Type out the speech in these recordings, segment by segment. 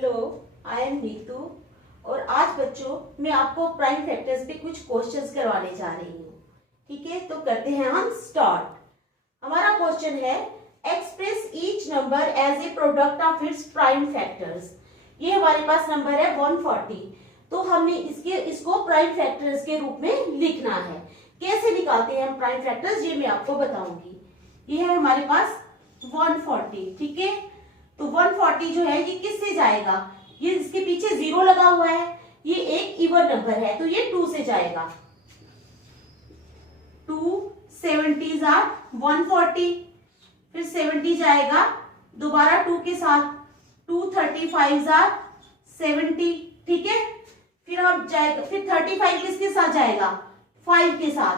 Hello, I am Neetu और आज बच्चों मैं आपको प्राइम फैक्टर्स पे कुछ क्वेश्चंस करवाने जा रही हूँ। ठीक है, तो करते हैं हम स्टार्ट। हमारा क्वेश्चन है express each number as a product of its prime factors. ये हमारे पास नंबर है 140, तो हमने इसको प्राइम फैक्टर्स के रूप में लिखना है। कैसे निकालते हैं हम प्राइम फैक्टर्स, ये मैं आपको बताऊंगी। ये है हमारे पास 140। ठीक है, तो 140 जो है ये किससे जाएगा, ये इसके पीछे 0 लगा हुआ है, ये एक इवन नंबर है तो ये 2 से जाएगा। 2 70s आर 140, फिर 70 जाएगा दोबारा 2 के साथ, 2 35s आर 70। ठीक है, फिर अब जाएगा, फिर 35 किसके साथ जाएगा, 5 के साथ,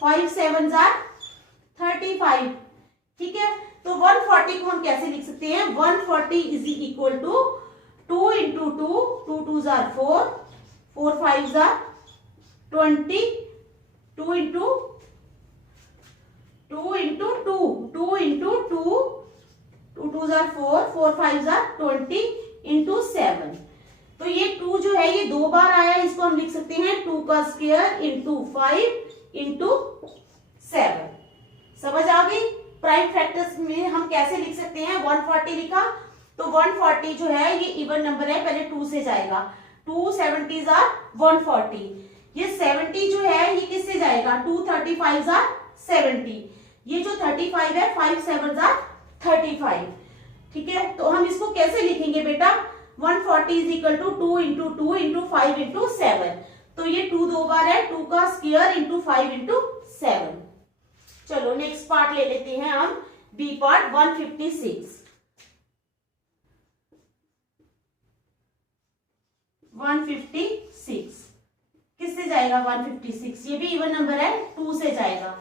5 7s आर 35। ठीक है, तो 140 को हम कैसे लिख सकते हैं, 140 is equal to 2 into 2, 2 2s are 4, 4 5s are 20, 2 into 2 into 2, 2 into 2, 2 2s are 4, 4 5s are 20 into 7। तो ये 2 जो है ये 2 बार आया, इसको हम लिख सकते हैं 2 का स्क्वायर इंटू 5 इंटू 7। समझ आ गई। प्राइम फैक्टर्स में हम कैसे लिख सकते हैं, 140 लिखा तो 140 जो है ये इवन नंबर है, पहले 2 से जाएगा, 2 70s आर 140। ये 70 जो है ये किससे जाएगा, 2 35s आर 70, ये जो 35 है 5 7s आर 35। ठीक है, तो हम इसको कैसे लिखेंगे बेटा, 140 is equal to 2 into 2 into 5 into 7। तो ये 2 2 बार है, 2 का स्क्वायर इंटू 5 इंटू 7। चलो नेक्स्ट पार्ट ले लेते हैं हम, बी पार्ट 156। 156 किससे जाएगा, 156 ये भी इवन नंबर है, 2 से जाएगा।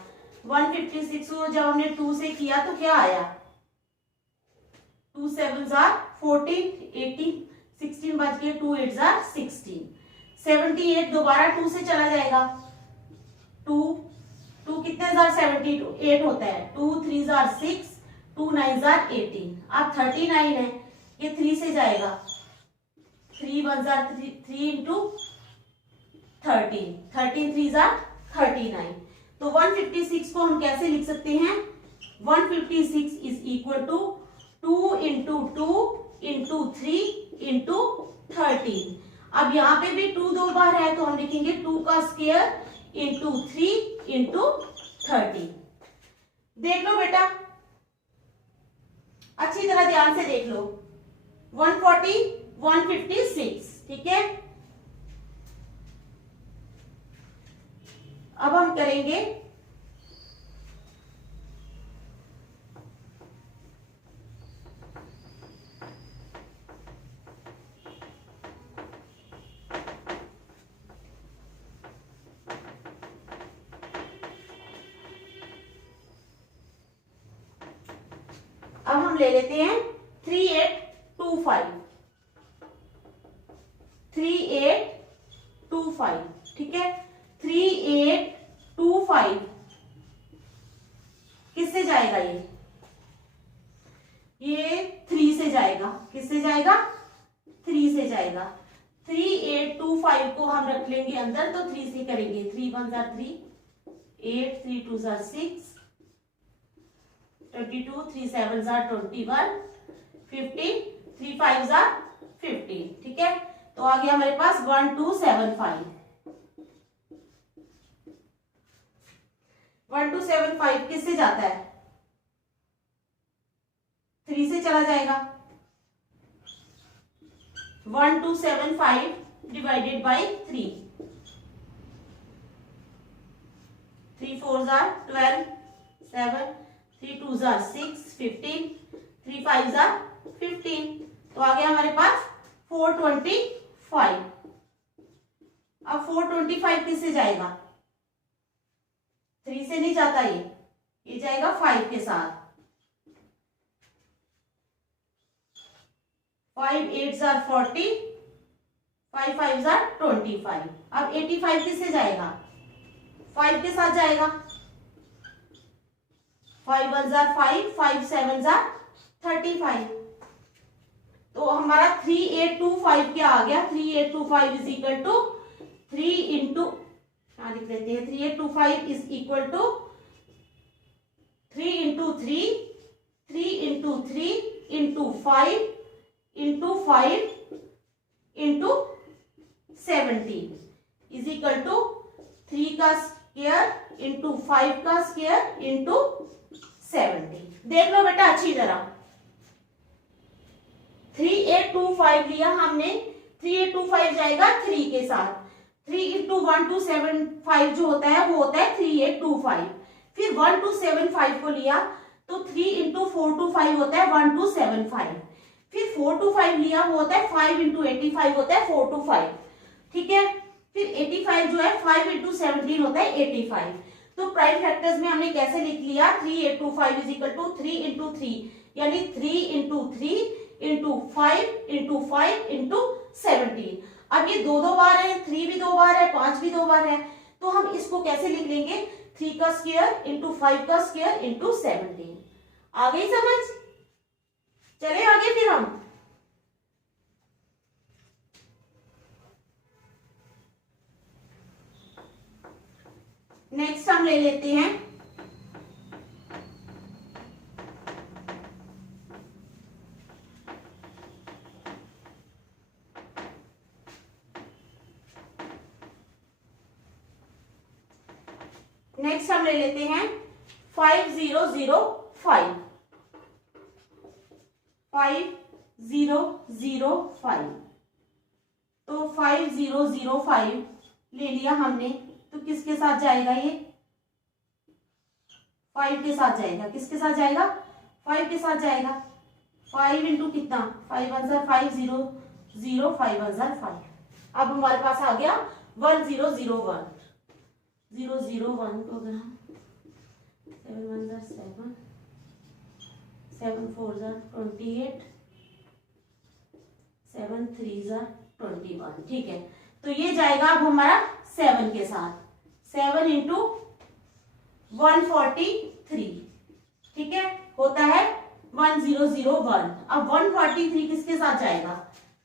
156 को जब हमने 2 से किया तो क्या आया, 2 7s आर 14, 18, 16 बच गए, 2 8s आर 16। 78 दोबारा 2 से चला जाएगा, 2 2 कितने जार 78 होता है, 2 3s आर 6, 2 9s आर 18। अब 39 है, ये 3 से जाएगा, 3 1s are 3 into 13, 13 3s are 39। तो 156 को हम कैसे लिख सकते हैं, 156 is equal to 2 into 2 into 3 into 13। अब यहाँ पे भी 2 2 बार है तो हम लिखेंगे 2 का स्क्वायर इंटू 3 इंटू 30। देख लो बेटा, अच्छी तरह ध्यान से देख लो, 140 156। ठीक है, अब हम करेंगे अब हम ले लेते हैं 3825, 3825। ठीक है, 3825 किससे जाएगा, ये 3 से जाएगा, किससे जाएगा, 3 से जाएगा। 3825 को हम रख लेंगे अंदर तो 3 से करेंगे, 3 1s are 3, 8 3 2s are 6, 22 3 7s are 21, 15 3 5s are 15। ठीक है, तो आ गया हमारे पास 1275। 1275 किससे जाता है, 3 से चला जाएगा, 1275 divided by 3, 3 4s are 12, 7 3 2s are 6, 15, 3 5s are 15। तो आ गया हमारे पास 425। अब 425 किससे जाएगा, 3 से नहीं जाता, ये जाएगा 5 के साथ, 5 8s आर 40, 5 5s आर 25। अब 85 किससे जाएगा, 5 के साथ जाएगा, 5 1s आर 5, 5 7s आर 35। तो हमारा 3825 क्या आ गया, 3825 इज इक्वल टू 3 इंटू, क्या लिख लेते हैं, 3825 is equal to 3 into 3 into 3 into 5 into 5 into 17 is equal to 3 का स्क्वायर इंटू 5 का स्क्वायर इंटू 70। देख लो बेटा अच्छी तरह, 3825 लिया हमने, 3825 जाएगा 3 के साथ, 3 इंटू 1275 जो होता है वो होता है 3825, फिर 1275 को लिया तो 3 इंटू 425 होता है 1275, फिर 425 लिया वो होता है 5 इंटू 85 होता है 425, ठीक है। फिर 85 जो है 5 इंटू 17 होता है 85। तो प्राइम फैक्टर्स में हमने कैसे लिख लिया, 3825 इज इक्वल टू 3 इंटू 3 यानी 3 इंटू 3 इंटू 5 इंटू 5 इंटू 17। अब ये दो बार है, 3 भी 2 बार है, 5 भी 2 बार है, तो हम इसको कैसे लिख लेंगे, 3 का स्क्वायर इंटू 5 का स्क्वायर इंटू 17। आ गई समझ? चले आगे फिर हम नेक्स्ट हम ले लेते हैं हम ले लेते हैं 5005 5005। तो 5005 ले लिया हमने, तो किसके साथ जाएगा ये, 5 के साथ जाएगा, किसके साथ जाएगा, 5 के साथ जाएगा, 5 इंटू कितना, 5 1 5 0 0 5 1 5। अब हमारे पास आ गया 1001 001 को अगर हम 7 1 7 7 4 28 7 3 21, ठीक है। तो ये जाएगा अब हमारा 7 के साथ, 7 इंटू 143, ठीक है, होता है 1001। अब 143 किसके साथ जाएगा,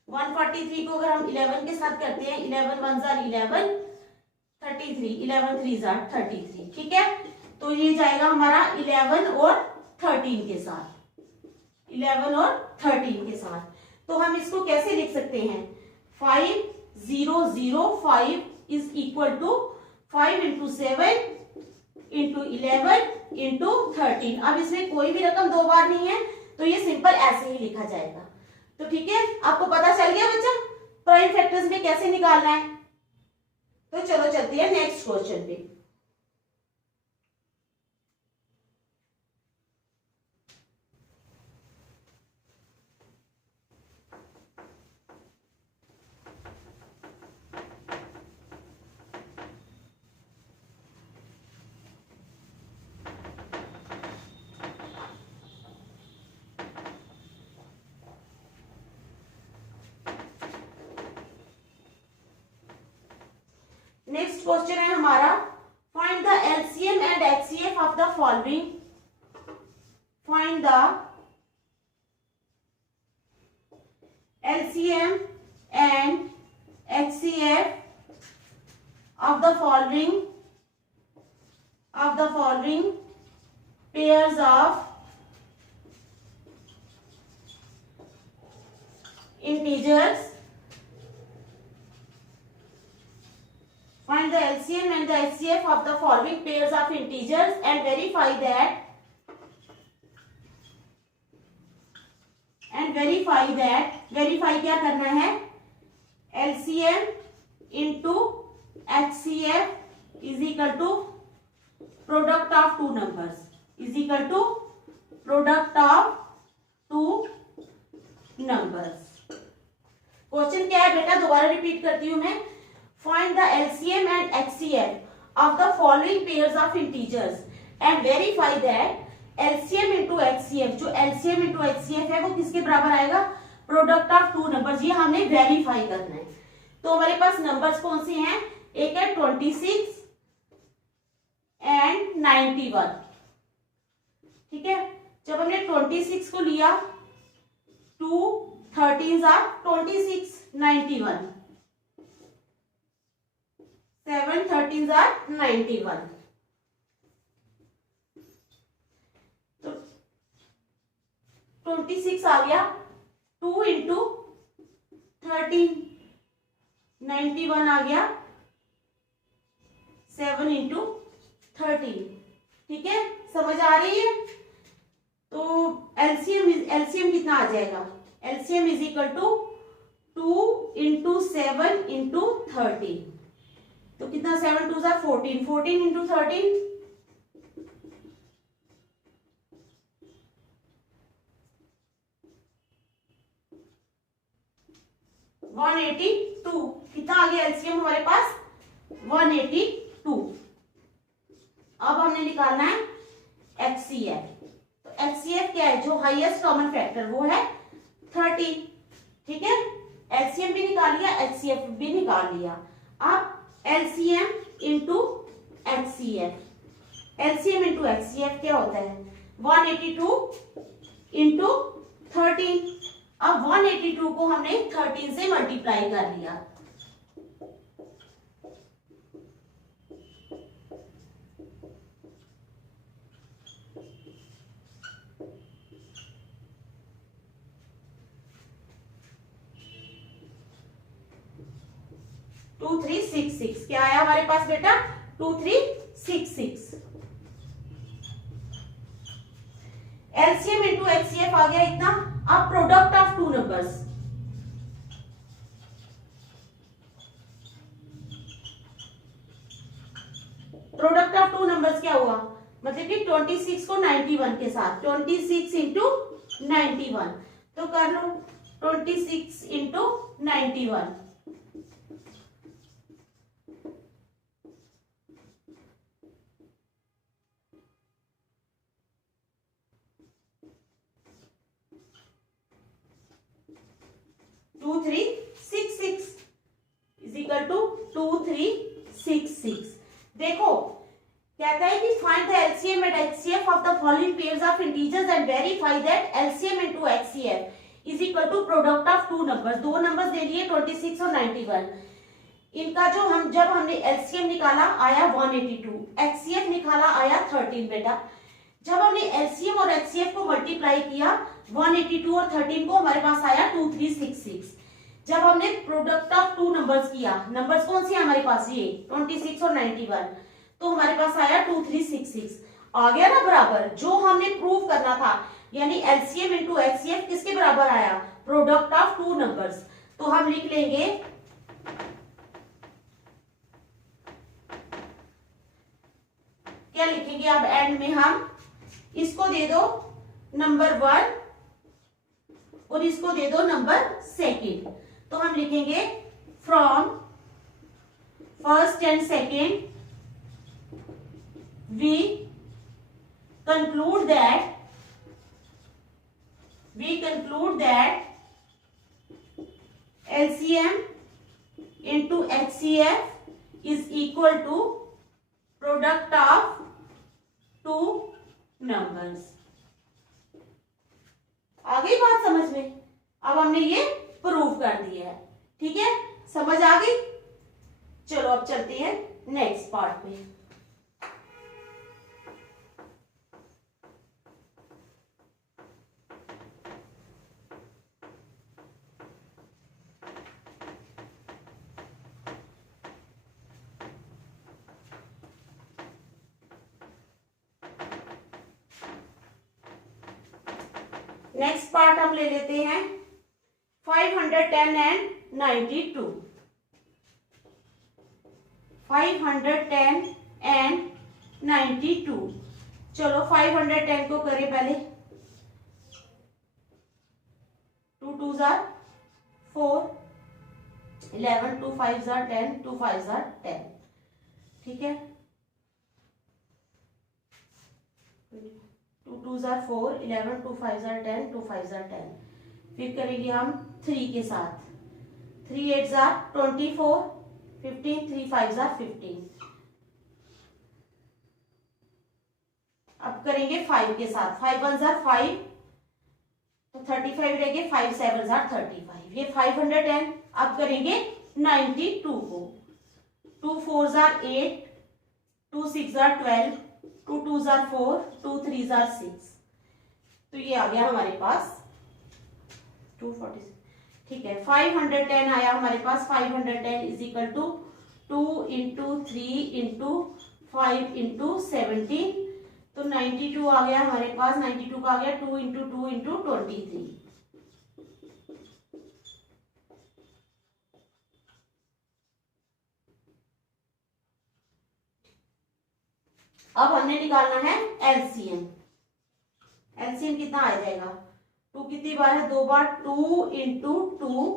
143 को अगर हम 11 के साथ करते हैं, 11 1 11 33 11 3 33, ठीक है। तो ये जाएगा हमारा 11 और 13 के साथ, 11 और 13 के साथ। तो हम इसको कैसे लिख सकते हैं, 5005 is equal to 5 into 7 into 11 into 13। अब इसमें कोई भी रकम 2 बार नहीं है, तो ये सिंपल ऐसे ही लिखा जाएगा। तो ठीक है, आपको पता चल गया बच्चा प्राइम फैक्टर्स में कैसे निकालना है। तो चलो चलते हैं नेक्स्ट क्वेश्चन पे। नेक्स्ट क्वेश्चन है हमारा, find the LCM and HCF of the following, find the LCM and HCF of the following pairs of integers. Find the LCM and the HCF of the following pairs of integers and verify क्या करना है, LCM into HCF is equal to product of two numbers, is equal to product of two numbers. Question क्या है बेटा, दोबारा repeat करती हूं मैं, find the LCM and HCF of the following pairs of integers and verify that LCM into HCF, जो LCM into HCF है वो किसके बराबर आएगा, प्रोडक्ट ऑफ टू नंबर्स। ये हमने वेरीफाई करना है। तो हमारे पास नंबर्स कौन से हैं, एक है 26 एंड 91, ठीक है। जब हमने 26 को लिया 2 13s are 26, 91. 7 13s are 91. तो 26 आ गया, 2 इंटू 13, 91 आ गया, 7 इंटू 13. ठीक है, समझ आ रही है? तो एलसीएम कितना आ जाएगा? LCM is equal to 2 into 7 into 13. तो कितना, 7 2 जार 14, 14 इंटू 13 182. कितना आ गया एलसीएम हमारे पास? 182. अब हमने निकालना है एचसीएफ. तो एचसीएफ क्या है? जो हाईएस्ट कॉमन फैक्टर वो है 30. ठीक है, एलसीएम भी निकाल लिया, एचसीएफ भी निकाल लिया. अब LCM into HCF. LCM into HCF क्या होता है? 182 इंटू 13. अब 182 को हमने 13 से मल्टीप्लाई कर लिया. टू 3 6 6. क्या आया हमारे पास बेटा? 2 3 6 6. एलसीएम इंटू एचसीएफ आ गया इतना. अब product of two numbers. Product of two numbers क्या हुआ? मतलब कि 26 को 91 के साथ, 26 इंटू 91. तो कर लो 26 into 91. Two 3 6 6 is equal to 2 3 6 6. देखो कहता है कि find the LCM and HCF of the following pairs of integers and verify that LCM into HCF is equal to product of two numbers. दो नंबर्स दे दिए 26 और 91. इनका जो जब हमने एलसीएम निकाला आया 182, एचसीएफ निकाला आया 13 बेटा. जब हमने एलसीएम और एचसीएफ को मल्टीप्लाई किया 182 और 13 को, हमारे पास आया 2366. जब हमने प्रोडक्ट ऑफ टू नंबर्स किया, नंबर्स कौन से हैं हमारे पास? ये 26 और 91. तो हमारे पास आया 2366. आ गया ना बराबर. जो हमने प्रूव करना था, यानी एलसीएम इंटू एचसीएफ किसके बराबर आया? Product of two numbers. तो हम लिख लेंगे क्या लिखेंगे अब एंड में? हम इसको दे दो नंबर 1 और इसको दे दो नंबर 2. तो हम लिखेंगे from first and second we conclude that LCM into HCF is equal to product of two numbers. आ गई बात समझ में? अब हमने ये प्रूव कर दिया है. ठीक है, समझ आ गई? चलो अब चलते हैं नेक्स्ट पार्ट में. नेक्स्ट पार्ट हम ले लेते हैं 510 एंड 92. 510 एंड 92. चलो 510 को करें पहले. 2 2 जार 4, 11 2 5 जार 10, 2 5 जार 10. ठीक है, 2 2 जार 4, 11 2 5 जार 10, 2 5 जार 10. फिर करेंगे हम 3 के साथ. 3 8 जार 24, 15, 3 5 जार 15. अब करेंगे 5 के साथ. 5 1 जार 5, तो 35 रह गए, 5 7 35, ये 510। अब करेंगे 92 को, 2 4 8, 2 6 12, 2 2 4, 2 3 6। तो ये आ गया हमारे पास 246। ठीक है, 510 आया हमारे पास। 510 is equal to 2 into 3 into 5 into 17। तो 92 आ गया हमारे पास। 92 का आ गया 2 इंटू 2 इंटू 23। अब हमने निकालना है एलसीएम। एलसीएम कितना आ जाएगा? 2 कितनी बार है? 2 बार। 2 into 2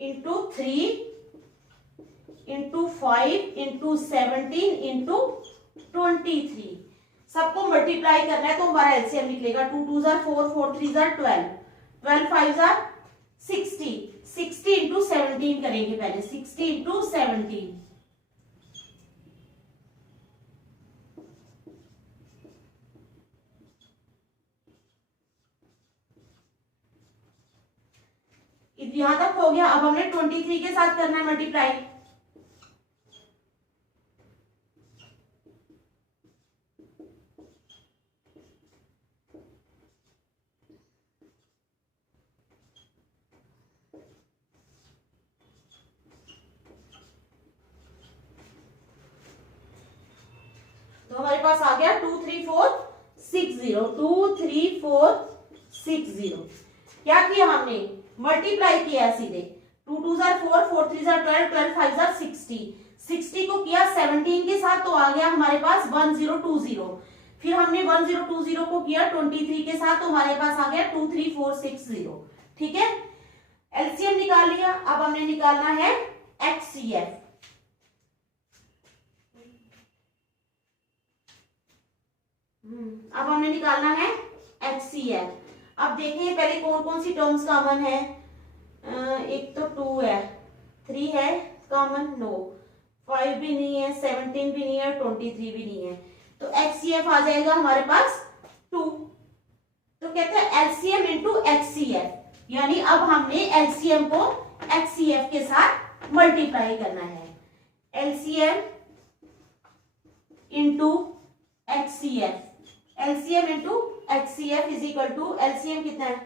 into 3 into 5 into 17 into 23। सबको मल्टीप्लाई करना है तो हमारा एलसीएम निकलेगा। 2 2 4, 4 3 12, 12 5 60। 60 इंटू 17 करेंगे पहले। 60 इंटू 17। यहां तक हो गया। अब हमने 23 के साथ करना है मल्टीप्लाई। तो हमारे पास आ गया 2 3 4 6 0। 2 3 4 6 0। क्या किया हमने? मल्टीप्लाई किया सीधे। 2 2 4, 4 3 12, 12 5 60। 60 को किया 17 के साथ तो आ गया हमारे पास 1020। फिर हमने 1020 को किया 23 के साथ तो हमारे पास आ गया 23460। ठीक है, एलसीएम निकाल लिया। अब हमने निकालना है एचसीएफ। अब हमने निकालना है एचसीएफ। अब देखें पहले कौन कौन सी टर्म्स कॉमन है। एक तो 2 है, 3 है कॉमन, नो। 5 भी नहीं है, 17 भी नहीं है, 23 भी नहीं है। तो एचसीएफ आ जाएगा हमारे पास 2। तो कहते हैं एलसीएम इंटू एचसीएफ, यानी अब हमने एलसीएम को एचसीएफ के साथ मल्टीप्लाई करना है। LCM into HCF. LCM into HCF is equal to, LCM कितना है?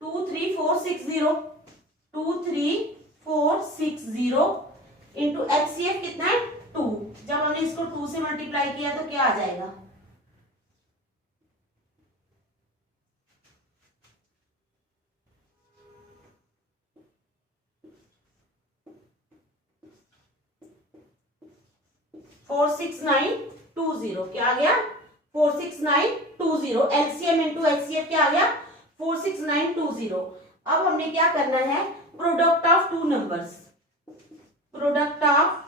2 3 4 6 0। 2 3 4 6 0 इंटू एचसीएफ कितना है? 2। जब हमने इसको 2 से मल्टीप्लाई किया तो क्या आ जाएगा? Four six nine two zero. क्या आ गया? 46920। एलसीएम इंटू एचसीएफ क्या आ गया? 46920। अब हमने क्या करना है? Product of two numbers. Product of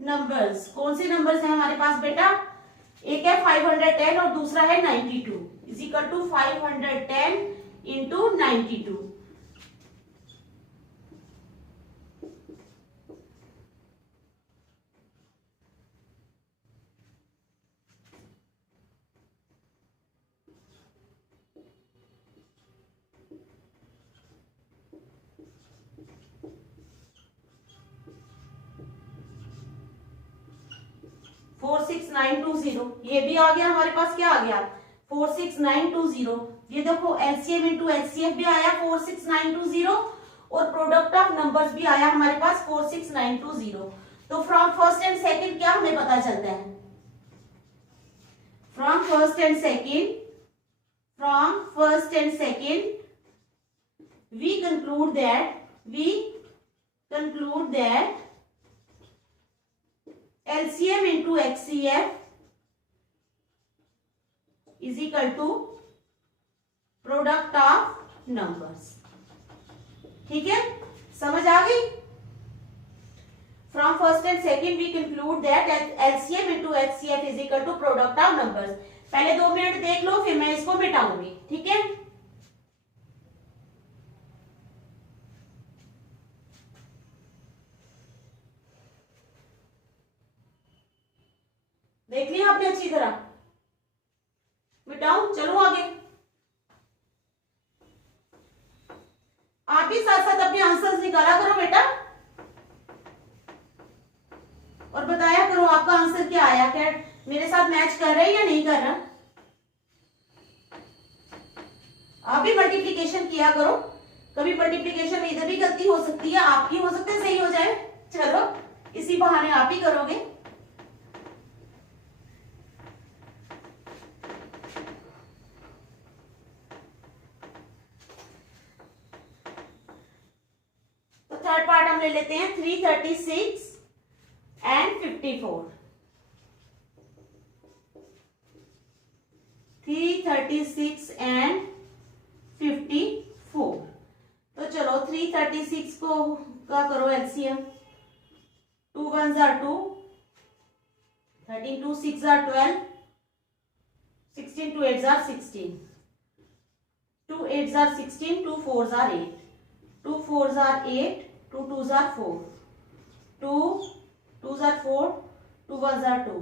numbers. कौन से नंबर्स हैं हमारे पास बेटा? एक है 510 और दूसरा है 92। Is equal to 510 into 92। 46920। ये भी आ गया हमारे पास। क्या आ गया? 46920। ये देखो एलसीएम इंटू एचसीएफ भी आया 46920 और प्रोडक्ट ऑफ नंबर्स भी आया हमारे पास 46920। तो फ्रॉम फर्स्ट एंड सेकंड क्या हमें पता चलता है? From first and second, from first and second we conclude that LCM into HCF is equal to product of numbers। ठीक है, समझ आ गई? From first and second we conclude that LCM into HCF is equal to product of numbers। पहले 2 minute देख लो फिर मैं इसको मिटाऊंगी। ठीक है, देख लिया आपने अच्छी तरह? मिटाऊं? चलो आगे। निकाला करो बेटा और बताया करो आपका आंसर क्या आया, क्या मेरे साथ मैच कर रहा है या नहीं कर रहा। आप भी मल्टीप्लिकेशन किया करो, कभी मल्टीप्लिकेशन में इधर भी गलती हो सकती है, आपकी हो सकता है सही हो जाए, चलो इसी बहाने आप ही करोगे। तो थर्ड पार्ट हम ले लेते हैं 336 एंड 54। 336 एंड 54। तो चलो 336 को का करो LCM. 2 1 are 2, 13 2 6 are 12, 16 2 8 are 16, 2 8 are 16, 2 4 are 8, 2 4 are 8, 2 2 are 4, 2 2 are 4, 2 1 are 2,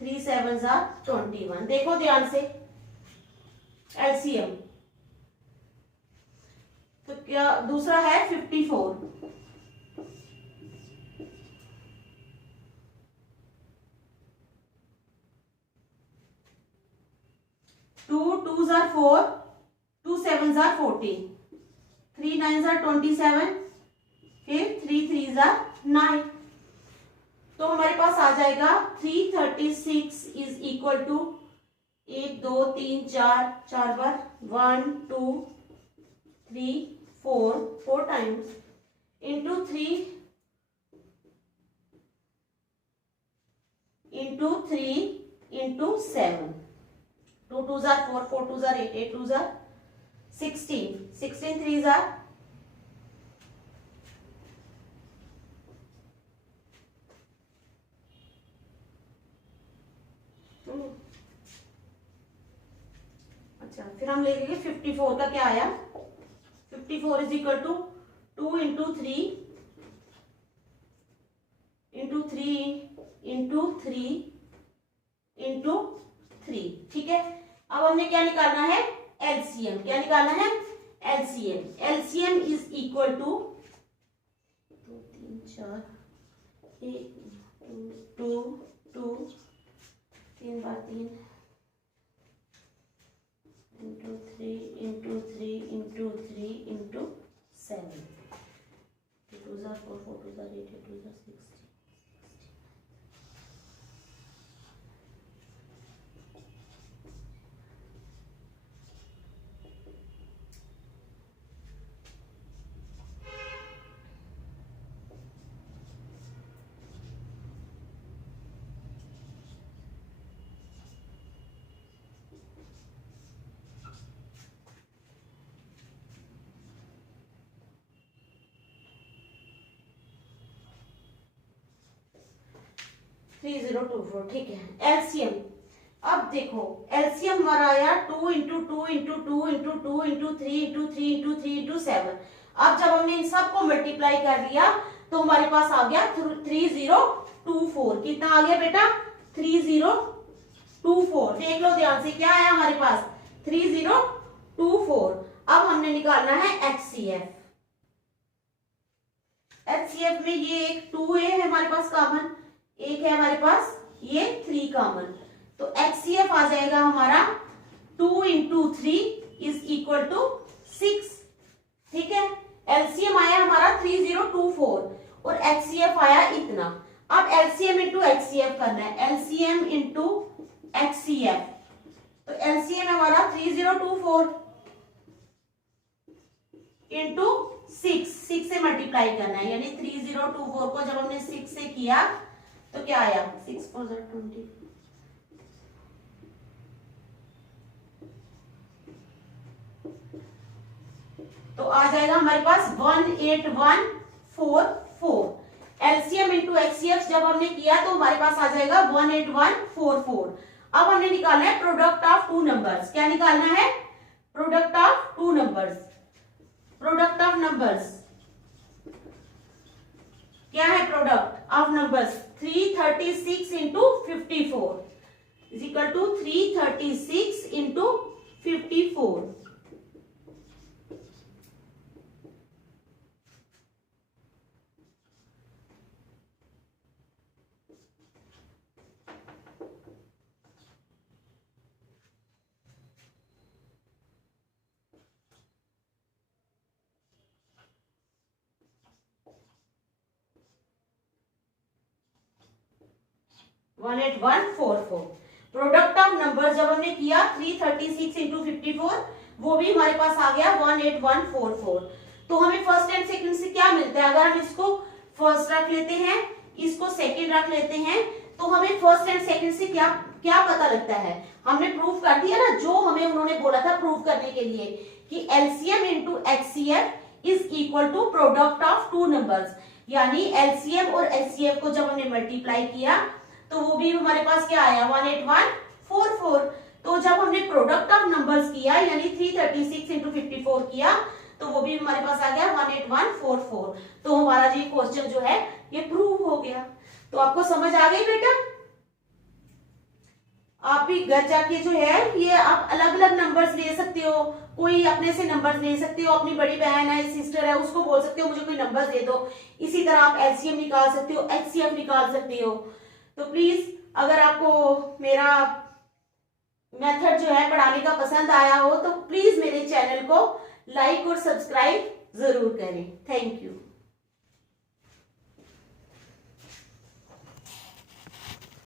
3 7 are 21। देखो ध्यान से एलसीएम। तो क्या दूसरा है 54। 2 2s are 4, 2 7s are 14, 3 9s are 27, फिर 3 3s are 9। तो हमारे पास आ जाएगा 336 इज इक्वल टू 1 2 3 4 4 बार 1 2 3 4 times into 3 into 7। 2 2s are 4, 4 2s are 8, 8 2s are 16, 16 3s are 2। अच्छा फिर हम ले लेंगे 54 का क्या आया। 54 is equal to 2 into 3 into 3 into 3 into 3। ठीक है, अब हमने क्या निकालना है एलसीएम। क्या निकालना है LCM. LCM is equal to 2 3 4 1 2 2 3 बार 3 into 3 into 3 into 3 into 7। 2 2 4 4 2 8 8 2 16। Three 3024। ठीक है, एलसीएम। अब देखो एलसीएम हमारा आया 2 into 2 into 2 into 2 into 3 into 3 into 3 into 7। अब जब हमने इन सबको मल्टीप्लाई कर दिया तो हमारे पास आ गया 3024। कितना आ गया बेटा 3024। देख लो ध्यान से क्या आया हमारे पास 3024। अब हमने निकालना है एचसीएफ। एचसीएफ में ये एक 2a है हमारे पास कॉमन, एक है हमारे पास ये 3 कॉमन, तो एचसीएफ आ जाएगा हमारा 2 इंटू 3 इज इक्वल टू 6। ठीक है, एलसीएम आया हमारा 3024 और एचसीएफ आया इतना। अब एलसीएम इंटू एचसीएफ करना है, एलसीएम इंटू एचसीएफ। तो एलसीएम हमारा 3024 इंटू 6 से मल्टीप्लाई करना है, यानी 3024 को जब हमने 6 से किया तो क्या आया 6 4 20। तो आ जाएगा हमारे पास 18144। एलसीएम इंटू एचसीएफ जब हमने किया तो हमारे पास आ जाएगा 18144। अब हमने निकालना है प्रोडक्ट ऑफ टू नंबर्स। क्या निकालना है product of two numbers. Product of numbers क्या है product of numbers 336 into 54 is equal to 336 into 54। 18144। Product of number जब हमने किया 336 इंटू 54, वो भी हमारे पास आ गया 18144। तो हमें फर्स्ट एंड सेकंड से क्या मिलता है? अगर हम इसको फर्स्ट रख लेते हैं, इसको सेकंड रख लेते हैं, तो हमें फर्स्ट एंड सेकंड से क्या क्या पता लगता है? हमने प्रूफ कर दिया ना, जो हमें उन्होंने बोला था प्रूफ करने के लिए कि LCM into HCF is equal to product of two numbers. यानी एलसीएम और एचसीएफ को जब हमने मल्टीप्लाई किया तो वो भी हमारे पास क्या आया? 18144। तो जब हमने प्रोडक्ट ऑफ नंबर्स किया यानी 336 इंटू 54 किया तो वो भी हमारे पास आ गया 18144। तो हमारा ये क्वेश्चन जो है ये प्रूव हो गया। तो आपको समझ आ गई बेटा? आप भी घर जाके जो है ये आप अलग अलग नंबर्स ले सकते हो, कोई अपने से नंबर्स ले सकते हो, अपनी बड़ी बहन है, सिस्टर है, उसको बोल सकते हो मुझे कोई नंबर्स दे दो। इसी तरह आप एलसीएम निकाल सकते हो, एचसीएफ निकाल सकते हो। तो प्लीज अगर आपको मेरा मेथड जो है पढ़ाने का पसंद आया हो तो प्लीज मेरे चैनल को लाइक और सब्सक्राइब जरूर करें। Thank you.